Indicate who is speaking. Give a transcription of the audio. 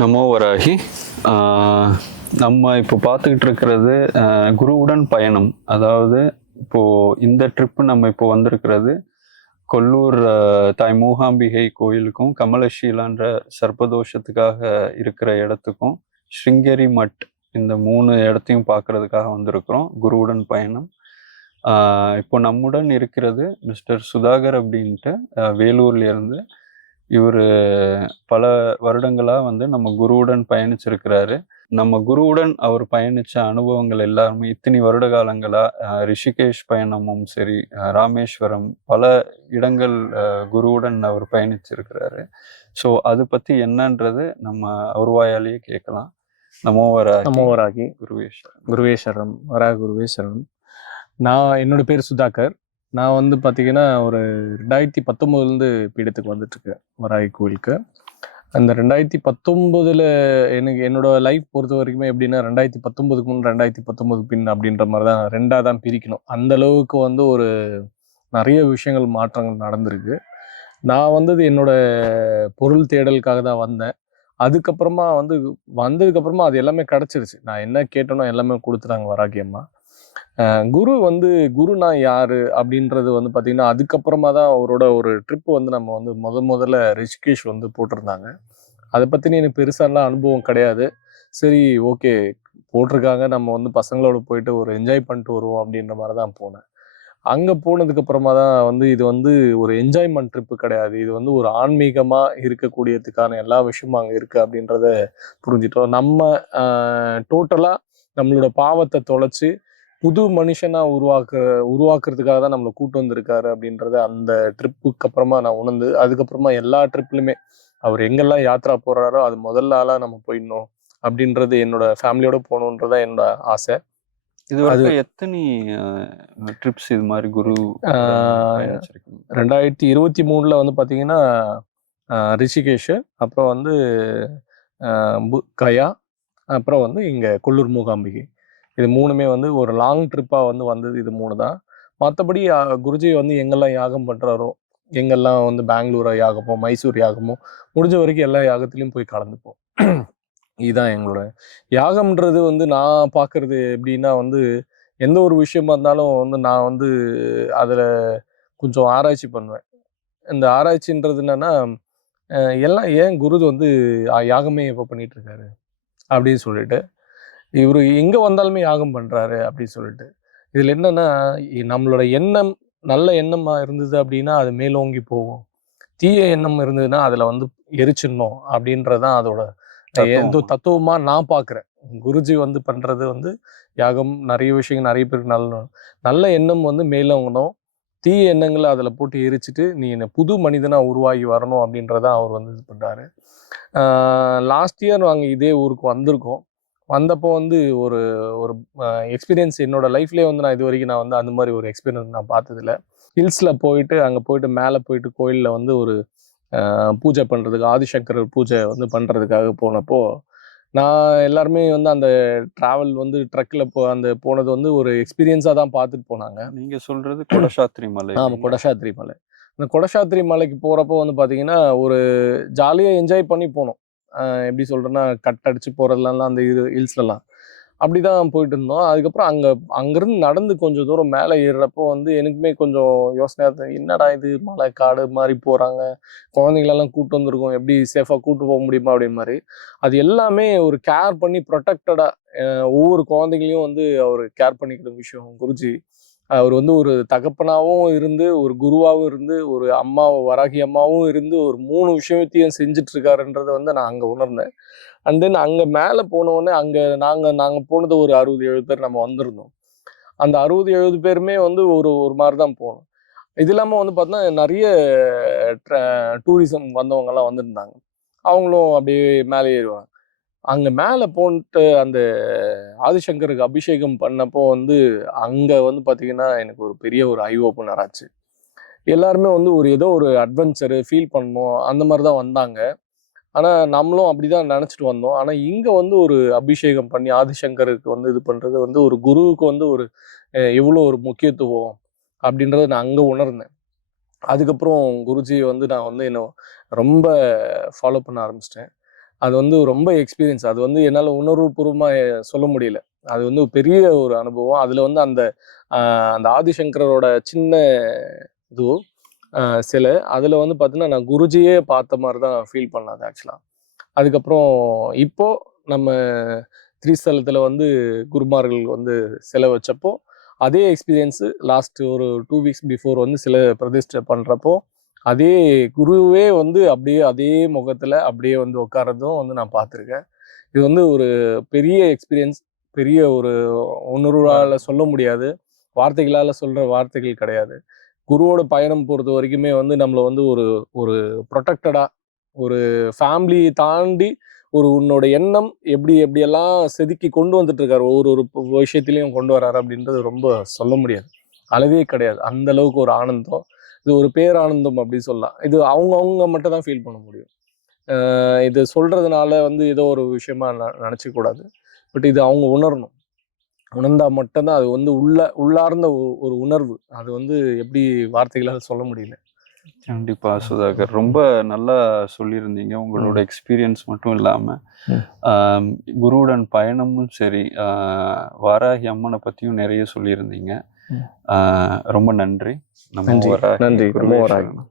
Speaker 1: நமோ வராகி. நம்ம இப்போ பார்த்துக்கிட்டு இருக்கிறது குருவுடன் பயணம். அதாவது இப்போது இந்த ட்ரிப்பு நம்ம இப்போ வந்திருக்கிறது கொல்லூர் தாய் மூகாம்பிகை கோயிலுக்கும் கமலஷீலான்ற சர்ப்பதோஷத்துக்காக இருக்கிற இடத்துக்கும் ஸ்ருங்கேரி மட் இந்த மூணு இடத்தையும் பார்க்கறதுக்காக வந்திருக்கிறோம் குருவுடன் பயணம். இப்போ நம்முடன் இருக்கிறது மிஸ்டர் சுதாகர் அப்படின்ட்டு வேலூர்லேருந்து வேலூர்ல இருந்து இவர் பல வருடங்களா வந்து நம்ம குருவுடன் பயணிச்சிருக்கிறாரு. நம்ம குருவுடன் அவர் பயணிச்ச அனுபவங்கள் எல்லாருமே இத்தனை வருட காலங்களா அஹ், ரிஷிகேஷ் பயணமும் சரி ராமேஸ்வரம் பல இடங்கள் குருவுடன் அவர் பயணிச்சிருக்கிறாரு. ஸோ அது பத்தி என்னன்றது நம்ம அவர் வாயாலேயே கேட்கலாம். நமோ வர
Speaker 2: நமோவராகி
Speaker 1: குருவேஸ்வரன்
Speaker 2: குருவேஸ்வரம். வரா குருவேஸ்வரம். நான் என்னோட பேர் சுதாகர். நான் வந்து பார்த்தீங்கன்னா ஒரு ரெண்டாயிரத்தி பத்தொம்போதுலேருந்து பீடத்துக்கு வந்துட்டுருக்கேன் வராகி கோயிலுக்கு. அந்த ரெண்டாயிரத்தி பத்தொம்போதில் எனக்கு என்னோட லைஃப் பொறுத்த வரைக்குமே எப்படின்னா ரெண்டாயிரத்தி பத்தொம்போதுக்கு முன் ரெண்டாயிரத்தி பத்தொம்போது பின் அப்படின்ற மாதிரி தான் ரெண்டாக தான் பிரிக்கணும். அந்த அளவுக்கு வந்து ஒரு நிறைய விஷயங்கள் மாற்றங்கள் நடந்திருக்கு. நான் வந்தது என்னோட பொருள் தேடலுக்காக தான் வந்தேன். அதுக்கப்புறமா வந்து வந்ததுக்கப்புறமா அது எல்லாமே கிடச்சிருச்சு. நான் என்ன கேட்டனோ எல்லாமே கொடுத்துட்டாங்க வராக்கியம்மா குரு வந்து குருனா யாரு அப்படின்றது வந்து பார்த்தீங்கன்னா அதுக்கப்புறமா தான் அவரோட ஒரு ட்ரிப் வந்து நம்ம வந்து முத முதல்ல ரிஷிகேஷ் வந்து போட்டிருந்தாங்க. அதை பற்றின எனக்கு பெருசாலாம் அனுபவம் கிடையாது. சரி ஓகே. போட்டிருக்காங்க. நம்ம வந்து பசங்களோட போயிட்டு ஒரு என்ஜாய் பண்ணிட்டு வருவோம் அப்படின்ற மாதிரி தான் போனேன். அங்கே போனதுக்கு அப்புறமா தான் வந்து இது வந்து ஒரு என்ஜாய்மெண்ட் ட்ரிப்பு கிடையாது. இது வந்து ஒரு ஆன்மீகமாக இருக்கக்கூடியதுக்கான எல்லா விஷயமும் அங்கே இருக்குது அப்படின்றத புரிஞ்சிட்டோம். நம்ம டோட்டலாக நம்மளோட பாவத்தை தொலைச்சி புது மனுஷனா உருவாக்குற உருவாக்குறதுக்காக தான் நம்மளை கூட்டு வந்திருக்காரு அப்படின்றத அந்த ட்ரிப்புக்கு அப்புறமா நான் உணர்ந்து அதுக்கப்புறமா எல்லா ட்ரிப்லையுமே அவர் எங்கெல்லாம் யாத்ரா போறாரோ அது முதல்ல ஆளா நம்ம போயிடணும் அப்படின்றது என்னோட ஃபேமிலியோட போகணுன்றதான் என்னோட ஆசை
Speaker 1: இது வரைக்கும் எத்தனை ட்ரிப்ஸ் இது மாதிரி குரு?
Speaker 2: ரெண்டாயிரத்தி இருபத்தி மூணுல வந்து பார்த்தீங்கன்னா ரிஷிகேஷ் அப்புறம் வந்து கயா அப்புறம் வந்து இங்கே கொல்லூர் மூகாம்பிகை இது மூணுமே வந்து ஒரு லாங் ட்ரிப்பாக வந்து வந்தது இது மூணு தான். மற்றபடி குருஜி வந்து எங்கெல்லாம் யாகம் பண்ணுறாரோ எங்கெல்லாம் வந்து பெங்களூர் யாகமோ மைசூர் யாகமோ முடிஞ்ச வரைக்கும் எல்லா யாகத்துலேயும் போய் கலந்துப்போம். இதுதான் எங்களோட யாகம்ன்றது வந்து நான் பார்க்குறது எப்படின்னா வந்து எந்த ஒரு விஷயமா இருந்தாலும் வந்து நான் வந்து அதில் கொஞ்சம் ஆராய்ச்சி பண்ணுவேன். இந்த ஆராய்ச்சின்றது என்னன்னா எல்லாம் ஏன் குருது வந்து யாகமே எப்போ பண்ணிகிட்ருக்காரு அப்படின்னு சொல்லிட்டு இவர் எங்கே வந்தாலுமே யாகம் பண்ணுறாரு அப்படின்னு சொல்லிட்டு. இதில் என்னன்னா நம்மளோட எண்ணம் நல்ல எண்ணமாக இருந்தது அப்படின்னா அது மேலோங்கி போகும். தீய எண்ணம் இருந்ததுன்னா அதில் வந்து எரிச்சிடணும் அப்படின்றது தான் அதோட. எந்த தத்துவமாக நான் பார்க்குறேன் குருஜி வந்து பண்ணுறது வந்து யாகம் நிறைய விஷயங்கள் நிறைய பேருக்கு நல்ல நல்ல எண்ணம் வந்து மேலோங்கணும். தீய எண்ணங்களை அதில் போட்டு எரிச்சிட்டு நீ என்ன புது மனிதனாக உருவாகி வரணும் அப்படின்றத அவர் வந்து இது பண்ணுறாரு லாஸ்ட் இயர் நாங்கள் இதே ஊருக்கு வந்திருக்கோம். வந்தப்போ வந்து ஒரு ஒரு எக்ஸ்பீரியன்ஸ் என்னோட லைஃப்லேயே வந்து நான் இது வரைக்கும் நான் வந்து அந்த மாதிரி ஒரு எக்ஸ்பீரியன்ஸ் நான் பார்த்ததில்ல. ஹில்ஸில் போயிட்டு அங்கே போயிட்டு மேலே போயிட்டு கோயிலில் வந்து ஒரு பூஜை பண்ணுறதுக்கு ஆதிசங்கரர் பூஜை வந்து பண்ணுறதுக்காக போனப்போ நான் எல்லாருமே வந்து அந்த ட்ராவல் வந்து ட்ரக்கில் போ அந்த போனது வந்து ஒரு எக்ஸ்பீரியன்ஸாக தான் பார்த்துட்டு போனாங்க.
Speaker 1: நீங்க சொல்றது கொடசாத்திரி மலை
Speaker 2: ஆமாம்? கொடசாத்திரி மலை. அந்த கொடசாத்திரி மலைக்கு போகிறப்போ வந்து பார்த்தீங்கன்னா ஒரு ஜாலியாக என்ஜாய் பண்ணி போனோம். எப்படி சொல்கிறேன்னா கட் அடிச்சு போகிறதுலாம் அந்த இது ஹில்ஸ்லலாம். அப்படி தான் போயிட்டு இருந்தோம் அதுக்கப்புறம் அங்கே அங்கேருந்து நடந்து கொஞ்சம் தூரம் மேலே ஏறுறப்போ வந்து எனக்குமே கொஞ்சம் யோசனையாக இருந்தது. என்னடா இது? மலை காடு மாதிரி போகிறாங்க குழந்தைங்களெல்லாம் கூப்பிட்டு வந்திருக்கோம். எப்படி சேஃபாக கூப்பிட்டு போக முடியுமா? அப்படின்னு மாதிரி அது எல்லாமே ஒரு கேர் பண்ணி ப்ரொடெக்டடாக ஒவ்வொரு குழந்தைங்களையும் வந்து அவர் கேர் பண்ணிக்கிற விஷயம் குருஜி. அவர் வந்து ஒரு தகப்பனாகவும் இருந்து ஒரு குருவாகவும் இருந்து ஒரு அம்மாவை வராகி அம்மாவும் இருந்து ஒரு மூணு விஷயத்தையும் செஞ்சுட்டு இருக்காருன்றதை வந்து நான் அங்கே உணர்ந்தேன். அண்ட் தென் அங்கே மேலே போனோடனே அங்கே நாங்கள் நாங்கள் போனது ஒரு அறுபது எழுபது பேர் நம்ம வந்திருந்தோம். அந்த அறுபது எழுபது பேருமே வந்து ஒரு ஒரு மாதிரி தான் போனோம். இது இல்லாமல் வந்து பார்த்தோன்னா நிறைய டூரிசம் வந்தவங்கெல்லாம் வந்திருந்தாங்க. அவங்களும் அப்படியே மேலே ஏறுவாங்க. அங்கே மேலே போன்ட்டு அந்த ஆதிசங்கருக்கு அபிஷேகம் பண்ணப்போ வந்து அங்கே வந்து பார்த்திங்கன்னா எனக்கு ஒரு பெரிய ஒரு ஐ ஓப்பனர் ஆச்சு. எல்லாருமே வந்து ஒரு ஏதோ ஒரு அட்வென்ச்சரு ஃபீல் பண்ணோம் அந்த மாதிரி தான் வந்தாங்க. ஆனால் நம்மளும் அப்படி தான் நினச்சிட்டு வந்தோம். ஆனால் இங்கே வந்து ஒரு அபிஷேகம் பண்ணி ஆதிசங்கருக்கு வந்து இது பண்ணுறது வந்து ஒரு குருவுக்கு வந்து ஒரு எவ்வளோ ஒரு முக்கியத்துவம் அப்படின்றத நான் அங்கே உணர்ந்தேன். அதுக்கப்புறம் குருஜி வந்து நான் வந்து என்ன ரொம்ப ஃபாலோ பண்ண ஆரம்பிச்சிட்டேன். அது வந்து ரொம்ப எக்ஸ்பீரியன்ஸ் அது வந்து என்னால் உணர்வுபூர்வமாக சொல்ல முடியல. அது வந்து பெரிய ஒரு அனுபவம். அதில் வந்து அந்த அந்த ஆதிசங்கரோட சின்ன இது சில சிலை அதில் வந்து பார்த்தீங்கன்னா நான் குருஜியே பார்த்த மாதிரி தான் ஃபீல் பண்ணாது ஆக்சுவலாக அதுக்கப்புறம் இப்போது நம்ம திரிஸ்தலத்தில் வந்து குருமார்கள் வந்து சிலை வச்சப்போ அதே எக்ஸ்பீரியன்ஸு லாஸ்ட் ஒரு டூ வீக்ஸ் பிஃபோர் வந்து சில பிரதிஷ்டை பண்ணுறப்போ அதே குருவே வந்து அப்படியே அதே முகத்தில் அப்படியே வந்து உட்காரதும் வந்து நான் பார்த்துருக்கேன். இது வந்து ஒரு பெரிய எக்ஸ்பீரியன்ஸ் பெரிய ஒரு உணர்வால் சொல்ல முடியாது. வார்த்தைகளால் சொல்கிற வார்த்தைகள் கிடையாது. குருவோட பயணம் பொறுத்த வரைக்குமே வந்து நம்மளை வந்து ஒரு ஒரு ப்ரொடெக்டடாக ஒரு ஃபேமிலி தாண்டி ஒரு உன்னோட எண்ணம் எப்படி எப்படியெல்லாம் செதுக்கி கொண்டு வந்துட்டு இருக்காரு ஒவ்வொரு ஒரு விஷயத்திலையும் கொண்டு வராரு அப்படின்றது ரொம்ப சொல்ல முடியாது. அளவே கிடையாது. அந்த அளவுக்கு ஒரு ஆனந்தம். இது ஒரு பேரானந்தம் அப்படின்னு சொல்லலாம். இது அவங்க அவங்க மட்டும் தான் ஃபீல் பண்ண முடியும். இது சொல்றதுனால வந்து ஏதோ ஒரு விஷயமா நினச்சிக்க கூடாது பட் இது அவங்க உணரணும். உணர்ந்தா மட்டும்தான் அது வந்து உள்ள உள்ளார்ந்த ஒரு உணர்வு. அது வந்து எப்படி வார்த்தைகளால் சொல்ல முடியல.
Speaker 1: கண்டிப்பா சுதாகர். ரொம்ப நல்லா சொல்லியிருந்தீங்க. உங்களோட எக்ஸ்பீரியன்ஸ் மட்டும் இல்லாம
Speaker 2: ம்.
Speaker 1: ஆம், குருவுடன் பயணமும் சரி வாராகி அம்மனை பத்தியும் நிறைய சொல்லியிருந்தீங்க. ரொம்ப நன்றி.
Speaker 2: நன்றி. நன்றி. குருவே சரணம்.